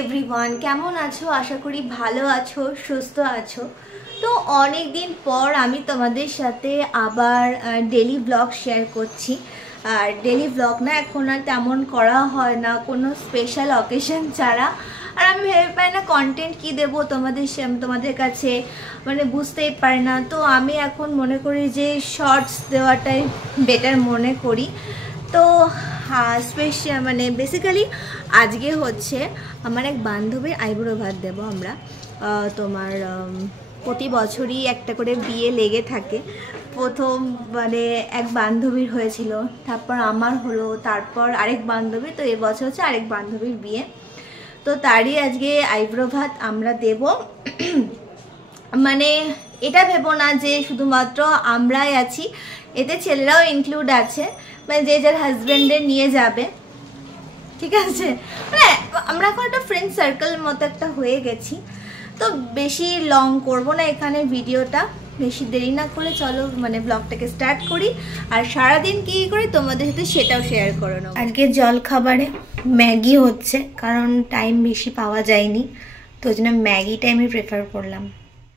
Everyone, কেমন আছো? আশা করি ভালো আছো, সুস্থ আছো। তো অনেক দিন পর আমি তোমাদের সাথে আবার ডেলি ব্লগ শেয়ার করছি। আর ডেলি ব্লগ না এখন আর তেমন করা হয় না কোনো স্পেশাল অকেশন ছাড়া। আর আমি ভেবে পাই না কন্টেন্ট কী দেবো তোমাদের কাছে, মানে বুঝতেই পারি না। তো আমি এখন মনে করি যে শর্টস দেওয়াটাই বেটার মনে করি। তো স্পেশাল মানে বেসিক্যালি আজকে হচ্ছে আমার এক বান্ধবীর আইবুড়ো ভাত দেবো আমরা। তোমার প্রতি বছরই একটা করে বিয়ে লেগে থাকে। প্রথম মানে এক বান্ধবীর হয়েছিল, তারপর আমার হলো, তারপর আরেক বান্ধবী, তো এবছর হচ্ছে আরেক বান্ধবীর বিয়ে। তো তারই আজকে আইবুড়ো ভাত আমরা দেব। মানে এটা ভেবো না যে শুধুমাত্র আমরাই আছি, এতে ছেলেরাও ইনক্লুড আছে, মানে যে যার হাজব্যান্ডের নিয়ে যাবে, ঠিক আছে। মানে আমরা এখন একটা ফ্রেন্ড সার্কেল মতো একটা হয়ে গেছি। তো বেশি লং করব না এখানে ভিডিওটা, বেশি দেরি না করে চলো মানে ব্লগটাকে স্টার্ট করি। আর সারাদিন কী করি তোমাদের সাথে সেটাও শেয়ার করে নেব। আজকে জল খাবারে ম্যাগি হচ্ছে, কারণ টাইম বেশি পাওয়া যায়নি, তো ওই জন্য ম্যাগিটা আমি প্রেফার করলাম।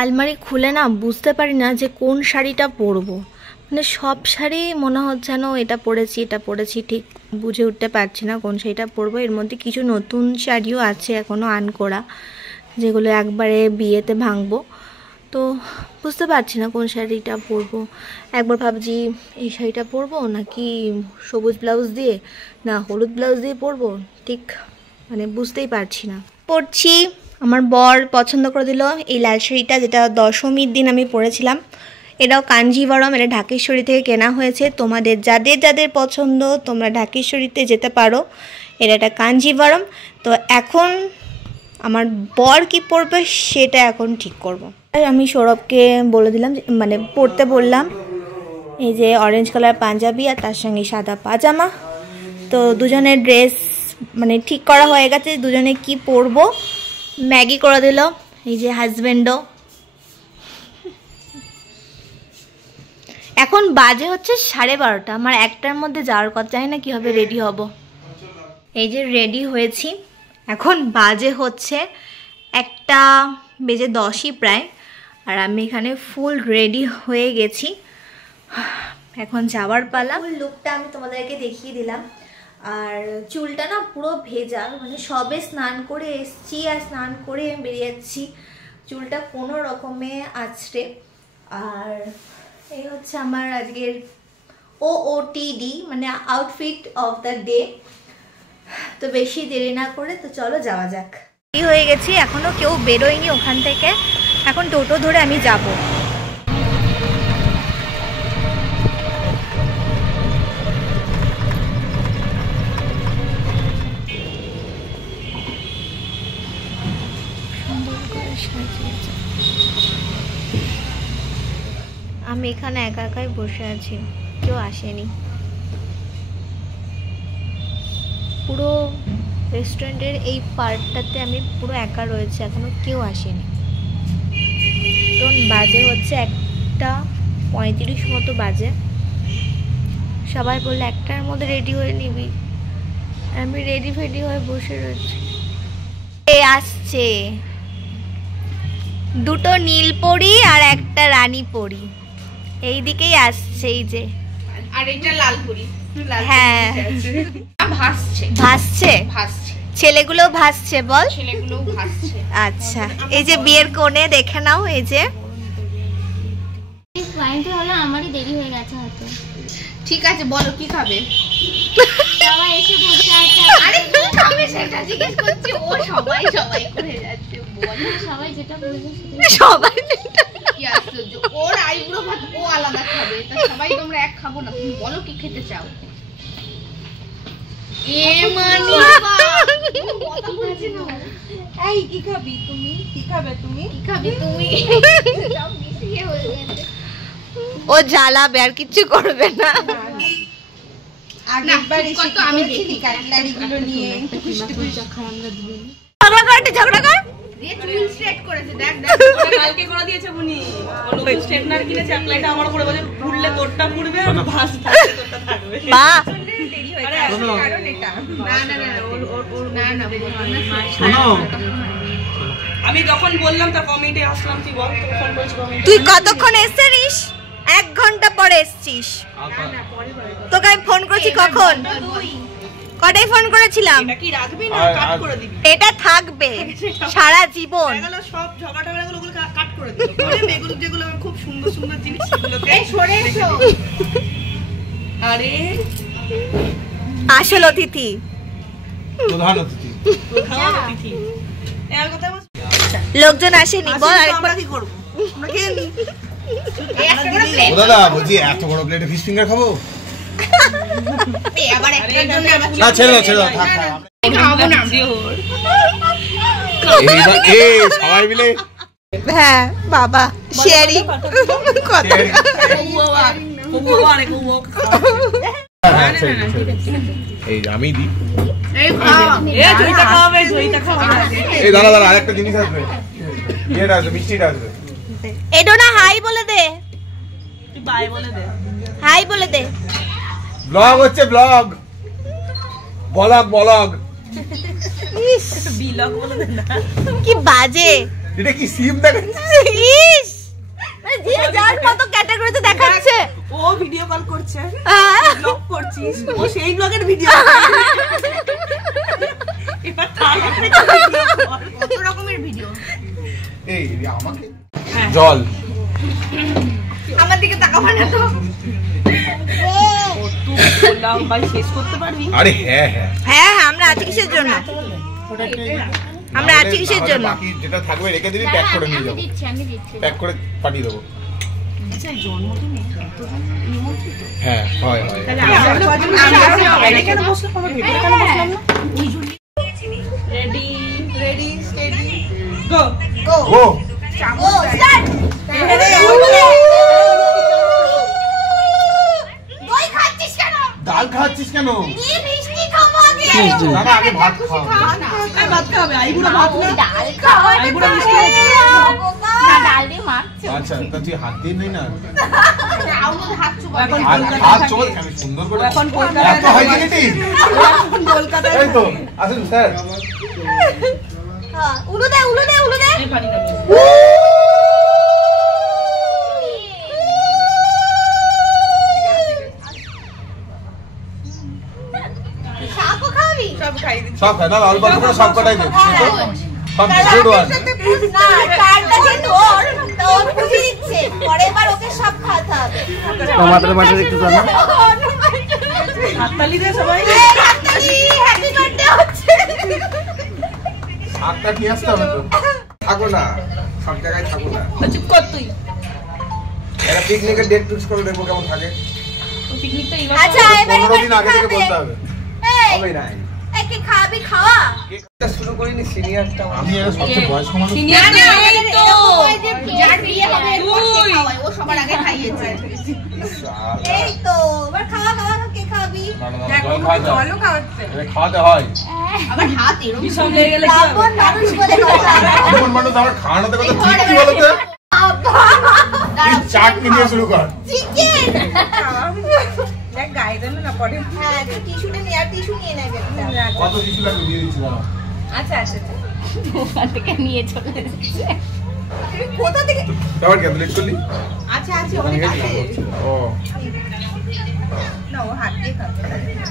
আলমারি খুলে না বুঝতে পারি না যে কোন শাড়িটা পরবো, মানে সব শাড়ি মনে হচ্ছে যেন এটা পরেছি, ঠিক বুঝে উঠতে পারছি না কোন শাড়িটা পরবো। এর মধ্যে কিছু নতুন শাড়িও আছে এখনও আন করা, যেগুলো একবারে বিয়েতে ভাঙবো। তো বুঝতে পারছি না কোন শাড়িটা পরবো। একবার ভাবছি এই শাড়িটা পরবো নাকি সবুজ ব্লাউজ দিয়ে, না হলুদ ব্লাউজ দিয়ে পরবো, ঠিক মানে বুঝতেই পারছি না। পরছি, আমার বর পছন্দ করে দিল এই লাল শাড়িটা, যেটা দশমীর দিন আমি পরেছিলাম। এটাও কাঞ্জিভারম, এটা ঢাকেশ্বরী থেকে কেনা হয়েছে। তোমাদের যাদের যাদের পছন্দ তোমরা ঢাকেশ্বরীতে যেতে পারো, এটা একটা কাঞ্জিভারম। তো এখন আমার বর কি পরবে সেটা এখন ঠিক করব। আমি সৌরভকে বলে দিলাম, মানে পরতে বললাম, এই যে অরেঞ্জ কালার পাঞ্জাবি আর তার সঙ্গে সাদা পাজামা। তো দুজনের ড্রেস মানে ঠিক করা হয়ে গেছে, দুজনে কি পরবো। ম্যাগি করে দিল এই যে হাজব্যান্ডও। এখন বাজে হচ্ছে 12:30, আমার একটার মধ্যে যাওয়ার কথা, জানি না কীভাবে রেডি হব। এই যে রেডি হয়েছি, এখন বাজে হচ্ছে 1:10 প্রায়, আর আমি এখানে ফুল রেডি হয়ে গেছি। এখন যাওয়ার পালা। ফুল লুকটা আমি তোমাদেরকে দেখিয়ে দিলাম। আর চুলটা না পুরো ভেজা, মানে সবে স্নান করে এসছি আর স্নান করে বেরিয়ে যাচ্ছি, চুলটা কোনো রকমে আছড়ে। আর এই হচ্ছে আমার আজকের OOTD, মানে আউটফিট অফ দ্য ডে। তো বেশি দেরি না করে তো চলো যাওয়া যাক। কি হয়ে গেছি, এখনো কেউ বেরোয়নি ওখান থেকে, এখন টোটো ধরে আমি যাব। আমি এখানে একা একাই বসে আছি, কেউ আসেনি। পুরো রেস্টুরেন্টের এই পার্টটাতে আমি পুরো একা রয়েছি, এখনো কেউ আসেনি। তো বাজে হচ্ছে 1:35 মতো বাজে। সবাই বললে 1টার মধ্যে রেডি হয়ে নিবি, আমি রেডি ফেডি হয়ে বসে রয়েছি। আসছে দুটো নীল পরি আর একটা রানী পরি, এই দিকেই আসছে, এই যে আর এটা লাল পরি। হ্যাঁ ভাসছে, ছেলেগুলো ভাসছে, বল ছেলেগুলো ভাসছে। আচ্ছা, এই যে বিয়ের কোণে দেখে নাও, এই যে ক্লায়েন্ট হলো, আমারই দেরি হয়ে গেছে হয়তো। ঠিক আছে, বলো কি খাবে। সবাই এসে বসে আছে, আরে কি খাবে সেটা জিজ্ঞেস করছি। ও সবাই করে যাচ্ছে, বলো সবাই যেটা বলবে সেটা। সবাই কি আশ্চর্য, ওর আইবুড়ো ভাত ও আলাদা খাবে, তা সবাই তোমরা এক খাবো না। তুমি বলো কি খেতে চাও। এই কি খাবি তুমি, কি খাবে তুমি, কি খাবি তুমি। ও জ্বালাবে আর কিচ্ছু করবে না। আগেরবার এসে তো আমি দেখি কাটলারি গুলো নিয়ে ঝগড়া কর দিয়ে চুল স্ট্রেট করেছে। দেখ কালকে করে দিয়েছে বুনি, বলো স্ট্রেটনার কিনেছে, অ্যাপ্লাইটা আমার উপরে বলে পুড়লে তোরটা পুড়বে আর ভাস থাকবে তোরটা থাকবে। বাহ, দেরি হয়ে যায়। শোনো কারণ এটা না শোনো আমি যখন বললাম তার কমেন্টে আসলাম তুই বল ফোন করেছিস কমেন্টে তুই কতক্ষণ এসছিস? 1 ঘন্টা পরে এসছিস। তোকে আমি ফোন করেছি কখন? কটায় ফোন করেছিলাম? এটা কি রাখবি না কাট করে দিবি? এটা থাকবে সারা জীবন। এগুলো সব ঝগড়া টগড়াগুলো কাট করে দিবি। এগুলো যেগুলো আমার খুব সুন্দর সুন্দর জিনিস সেগুলোকে এই সরে এসো। আরে আসল অতিথি, প্রধান অতিথি। প্রধান অতিথি এর কথা বল। লোকজন আসেনি বল আরেকবার। আমরা কি করব? আমরা খেয়ে নি। ও দাদা বলছি এত বড় প্লেটে ফিশ ফিঙ্গার খাবো? আবার একটার জন্য আবার না ছেড়ে দাও ছেড়ে দাও থাক থাক। খাবো না। এইবার সবাই মিলে হ্যাঁ বাবা শেয়ারিং কথা। হ্যাঁ, ছেড়ে দিই, ছেড়ে দিই। এই যে আমি দিই। এই খাও। এই দাদা দাদা আরেকটা জিনিস আসবে, এটা আসবে, মিষ্টিটা আসবে। এডো না হাই বলে দে, তুই বাই বলে দে। হাই বলে দে। ব্লগ হচ্ছে ব্লগ, ব্লগ ব্লগ। ইস বিলগ বলে দে না। কি বাজে। এটা কি সিম দেখেন? ইস মানে যে যার মতো ক্যাটাগরিতে দেখাচ্ছে। ও ভিডিও কল করছে, হ্যাঁ। ব্লগ করছিস, ও সেই ব্লগের ভিডিও। এবার তার কত রকমের ভিডিও। এই আমাকে জল আমার দিকে তাকাবা না তো। বললাম ভাই শেষ করতে পারবি? আরে হ্যাঁ হ্যাঁ হ্যাঁ হ্যাঁ আমরা আছি কিসের জন্য? আমরা আছি কিসের তাহলে জন্য? বাকি যেটা থাকবে রেখে দিবি, প্যাক করে নিয়ে যাবো, আমি দিচ্ছি প্যাক করে পাঠিয়ে দেবো। আচ্ছা জন্মদিনে এতজন নিমন্ত্রিত? হ্যাঁ হয় হয়। বাইরে কেন বসলাম? আমরা ভেতরে কেন বসলাম না? Ready ready steady go. ও ও স্টার্ট। দই খাচ্ছিস কেন? ডাল খাচ্ছিস কেন? নিয়ে মিষ্টি খাবো আগে। না না আগে ভাত খা। এই ভাত খাবে, আইবুড়ো ভাত না। ডাল খাওয়া আইবুড়ো মিষ্টি আছে। না ডাল দিয়ে মাখছো আচ্ছা তা তুই হাত দিয়ে নেই না? হাত চুপা। এখন হাত কলকাতা হাত চল কেন সুন্দর করে। এখন কলকাতায় এত হাইজিনিটিক। এখন কলকাতায় এই তো আসুন স্যার। হ্যাঁ উলু দে উলু দে উলু দে। এই পানি খাবি। শাকও খাবি? সব খাই দিচ্ছি। সব খাই না অল্প অল্প করে সব কটাই দে। সব গুড ওয়ান। না কারটা যে তোর তোর বুঝি দিচ্ছে পরের বার ওকে সব খাওয়াতে হবে। টমাটোর মাঝে একটু দাও না। হাততালি দে সবাই। হ্যাপি বার্থডে হচ্ছে। শাকটা কি আসতে হবে তো? থাকো না, সব জায়গায় থাকো না। চুপ কর তুই। একটা পিকনিকের ডেট ফিক্স করে দেখবো কেমন থাকে। পিকনিকটা এই আচ্ছা এবার 15 দিন আগে থেকে বলতে হবে। হবে না। একে খাবি খাওয়া? কেকটা শুরু করিনি সিনিয়রটা। আমি এর সবচেয়ে বয়স্ক মানুষ। সিনিয়র না এই তো। যার বিয়ে হবে এরপর সে খাওয়ায়, ও সবার আগে খাইয়েছে। এই তো এবার খাওয়া খাওয়া কে খাবি? না না না জল খাওয়াতে হয়। এটা খাওয়াতে হয়। আবার হাত এরকম বিষম লেগে গেলে কি হবে? ব্রাহ্মণ মানুষ বলে কথা। ব্রাহ্মণ মানুষ আমার খাওয়ানোতে কথা ঠিক কি বলতে? এই চাটনি দিয়ে শুরু কর। চিকেন। দেখ গায়ে দেন না পড়ে। হ্যাঁ তুই টিস্যুটা নিয়ে আর টিস্যু নিয়ে নেবে। কত কিছু লাগবে দিয়ে দিচ্ছি দাঁড়া। আচ্ছা আচ্ছা ওখান থেকে নিয়ে চলে এসেছে কোথা থেকে? তারপর কেন লেট করলি? আচ্ছা আচ্ছা ওখানে ওখানে গেছি। আছে। ও না ও হাত দিয়ে খাবে।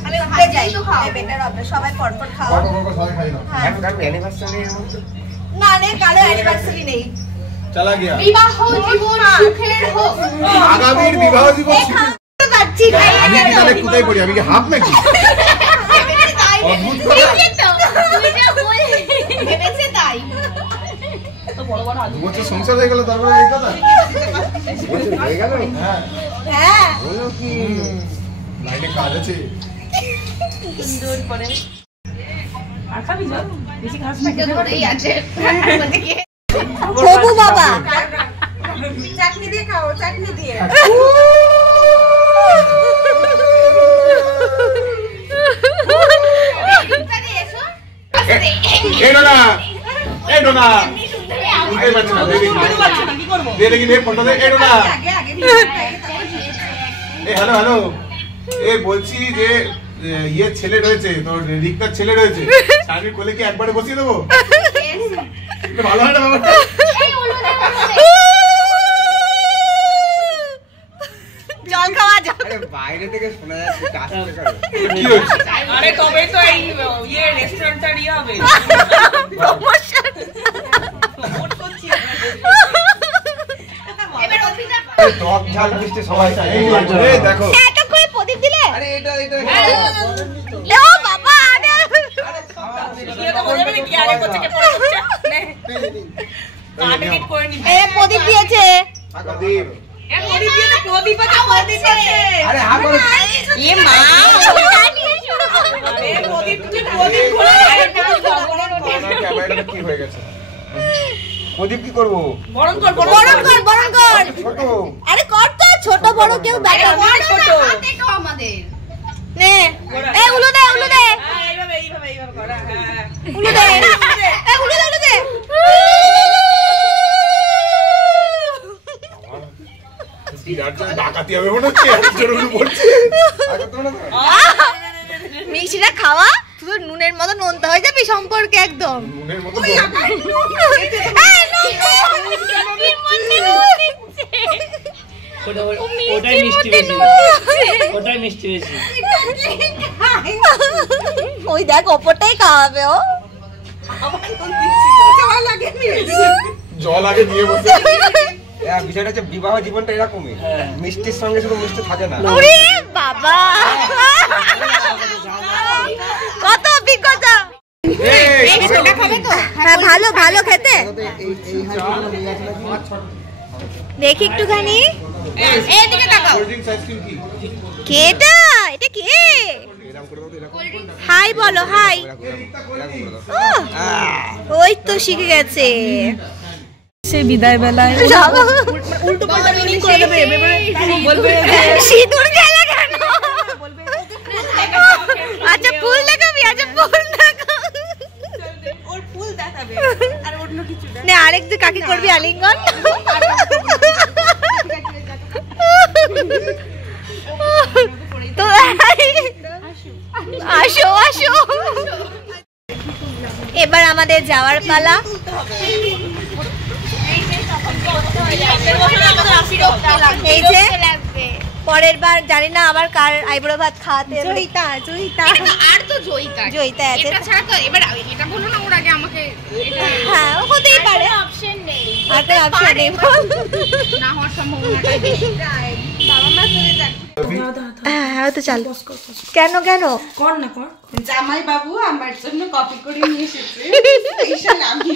আমি উপরে যাই তো খাও। বেটার হবে সবাই পরপর খাও। কত কত সবাই খাই না। হ্যাঁ। না রে কালো অ্যানিভার্সারি নেই। চলা গিয়া। বিবাহ জীবন সুখের হোক। আগামীর বিবাহ জীবন সুখী। যাচ্ছি ভাই। আমি কি তাহলে কোথায় পড়ি? আমি কি হাফ নাকি? অদ্ভুত কথা। ভেবেছে তাই। তো বড় বড় আলু। 2 বছর সংসার হয়ে গেল তারপরে এই কথা? হয়ে গেল? হ্যাঁ। হ্যাঁ। বলো কি? লাইনে কাজ আছে। সুন্দর করে। আর খাবি যাও। বেশি খাস না এটা ধরেই আছে। বলতে কি হবু বাবা। চাটনি দিয়ে খাও, চাটনি দিয়ে। এই ডোনা, এই ডোনা। এই বাচ্চা না, দে দেখি। কি করব? দে দেখি, দে ফটো দে। এই ডোনা। আগে আগে এই হ্যালো হ্যালো। এই বলছি যে ইয়ে ছেলে রয়েছে, তোর রিক্তার ছেলে রয়েছে, স্বামীর কোলে কি একবারে বসিয়ে দেবো? ভালো হয় না ব্যাপারটা? জল খাওয়া যাবে। বাইরে থেকে শোনা যাচ্ছে কাশতে করে। কি হচ্ছে? আরে তবে তো এই ইয়ে রেস্টুরেন্টটা ইয়ে হবে। প্রমোশন। প্রমোট করছি। এবার অভিনয় টক ঝাল মিষ্টি সবাই খায়। এই দেখো এটা করে প্রদীপ দিলে? আরে এটা ও বাবা আরে ইয়ে তো বোঝাবে না কি আরে করছে কে পড়ে করছে। নে। কাট এডিট করে নিবি। এ প্রদীপ দিয়েছে। প্রদীপ এ প্রদীপ দিয়ে তো প্রদীপ আছে প্রদীপ আছে। আরে হা করে এ মা ওটা নিয়ে শুরু করো। আরে প্রদীপ তুই প্রদীপ ঘোরা আরে ক্যামেরাটা কি হয়ে গেছে? প্রদীপ কি করব? বরণ কর বরণ কর বরণ কর। ছোট আরে কর তো, ছোট বড় কেউ ব্যাপার না। ছোট। হাতে তো আমাদের নে এ উলু দে উলু দে হ্যাঁ এইভাবে করা হ্যাঁ। উলু দে এ উলু দে উলু দে। বিরাট জোরে ডাকাতি হবে মনে হচ্ছে, এত জোরে উঠে পড়ছে। আগে তোমরা তো মিষ্টিটা খাওয়া শুধু নুনের মতো নোনতা হয়ে যাবে সম্পর্কে একদম। নুনের মতো এই, নুন দিচ্ছে। ওটাই মিষ্টি বেশি, ওটাই মিষ্টি বেশি। ওই দেখ ওপরটাই খাওয়াবে ও। জল আগে নিয়ে বসে। বিষয়টা হচ্ছে বিবাহ জীবনটা এরকমই, মিষ্টির সঙ্গে শুধু মিষ্টি থাকে না। ওরে বাবা কত অভিজ্ঞতা। হ্যাঁ ভালো ভালো খেতে। দেখি একটুখানি এইদিকে তাকাও। কোল্ড ড্রিঙ্কস আইসক্রিম কি? কে এটা? এটা কে? হাই বলো হাই। ওই তো শিখে গেছে। সে বিদায় বেলায় উল্টো পাল্টা মিনিং করে দেবে, বলবে সিঁদুর খেলা কেন? আচ্ছা ফুল দেখাবি, আচ্ছা ফুল দেখা। ওর ফুল দেখাবে আর অন্য কিছু না। নে আরেক যে কাকে করবি আলিঙ্গন। তো আসো আসো, এবার আমাদের যাওয়ার পালা। এই যে পরের বার জানি না আবার কার আইব্রো ভাত খাওয়াতে। জয়িতা জয়িতা আর তো জয়িতা জয়িতা আছে। এটা ছাড়া তো এবার এটা বলো না ওর আগে আমাকে এটা হ্যাঁ হতেই পারে, অপশন নেই, আর তো অপশন নেই। না হওয়ার সম্ভাবনাটাই বেশি। বাবা মা চলে যাক। হ্যাঁ তো চাল। কেন কেন? কর না কর। জামাই বাবু আমার জন্য কপি করে নিয়ে এসেছে। স্পেশাল আমি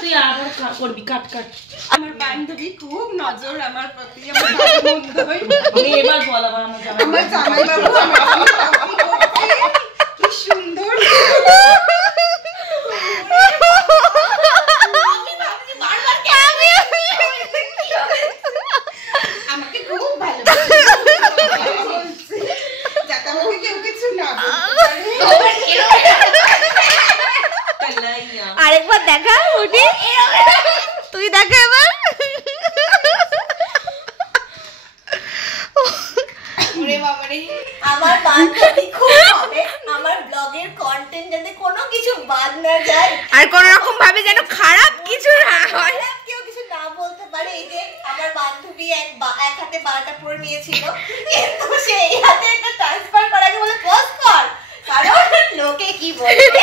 তুই আবার করবি কাট কাট। আমার বান্ধবী খুব নজর আমার প্রতি, আমার ভালো মন্দ হয়। আমি এবার বল আমার জামাই বাবু আমার জন্য কপি করছে। কি সুন্দর। আমাকে খুব ভালোবাসে, যাতে আমাকে কেউ কিছু না বলতে পারে। আরেকবার দেখা উঠি, তুই দেখা এবার। ওরে বাবা রে, আমার বান্ধবী খুব হবে, আমার ব্লগের কন্টেন্ট যাতে কোনো কিছু বাদ না যায়, আর কোন রকম ভাবে যেন খারাপ কিছু না হয়, কেউ কিছু না বলতে পারে। এই যে আমার বান্ধবী এক হাতে 12টা পরে নিয়েছিল, কিন্তু সে এই হাতে একটা ট্রান্সফার করাকে বলে পোস্ট কর, কারণ লোকে কি বলবে।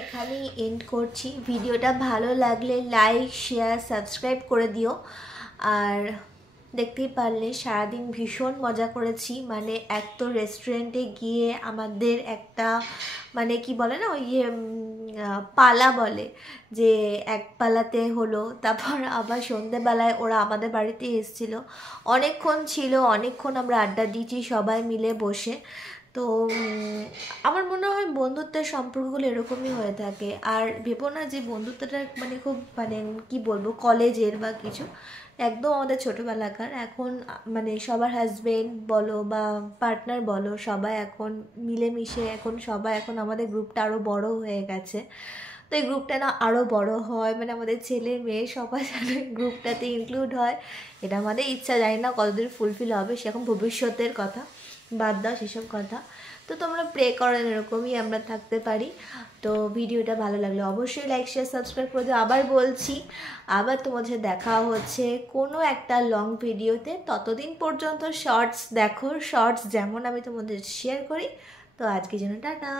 এখানেই এন্ড করছি। ভিডিওটা ভালো লাগলে লাইক শেয়ার সাবস্ক্রাইব করে দিও। আর দেখতেই পারলে সারাদিন ভীষণ মজা করেছি। মানে এক তো রেস্টুরেন্টে গিয়ে আমাদের একটা মানে কি বলে না ওই পালা বলে যে এক পালাতে হলো, তারপর আবার সন্ধেবেলায় ওরা আমাদের বাড়িতে এসেছিল, অনেকক্ষণ ছিল, অনেকক্ষণ আমরা আড্ডা দিয়েছি সবাই মিলে বসে। তো আমার মনে হয় বন্ধুত্বের সম্পর্কগুলো এরকমই হয়ে থাকে। আর ভেবো না যে বন্ধুত্বটা মানে খুব মানে কি বলবো কলেজের বা কিছু, একদম আমাদের ছোটোবেলাকার। এখন মানে সবার হাজবেন্ড বলো বা পার্টনার বলো সবাই এখন মিলেমিশে, এখন সবাই এখন আমাদের গ্রুপটা আরও বড় হয়ে গেছে। তো এই গ্রুপটা না আরও বড় হয়, মানে আমাদের ছেলে মেয়ে সবাই যেন গ্রুপটাতে ইনক্লুড হয়, এটা আমাদের ইচ্ছা, জানি না কতদূর ফুলফিল হবে, সেরকম ভবিষ্যতের কথা। বাদ দাও সেসব কথা। তো তোমরা প্রে করেন এরকমই আমরা থাকতে পারি। তো ভিডিওটা ভালো লাগলে অবশ্যই লাইক শেয়ার সাবস্ক্রাইব করে দিও। আবার বলছি, আবার তোমাদের সাথে দেখা হচ্ছে কোনো একটা লং ভিডিওতে। ততদিন পর্যন্ত শর্টস দেখো, শর্টস যেমন আমি তোমাদের শেয়ার করি। তো আজকে জন্য টাটা।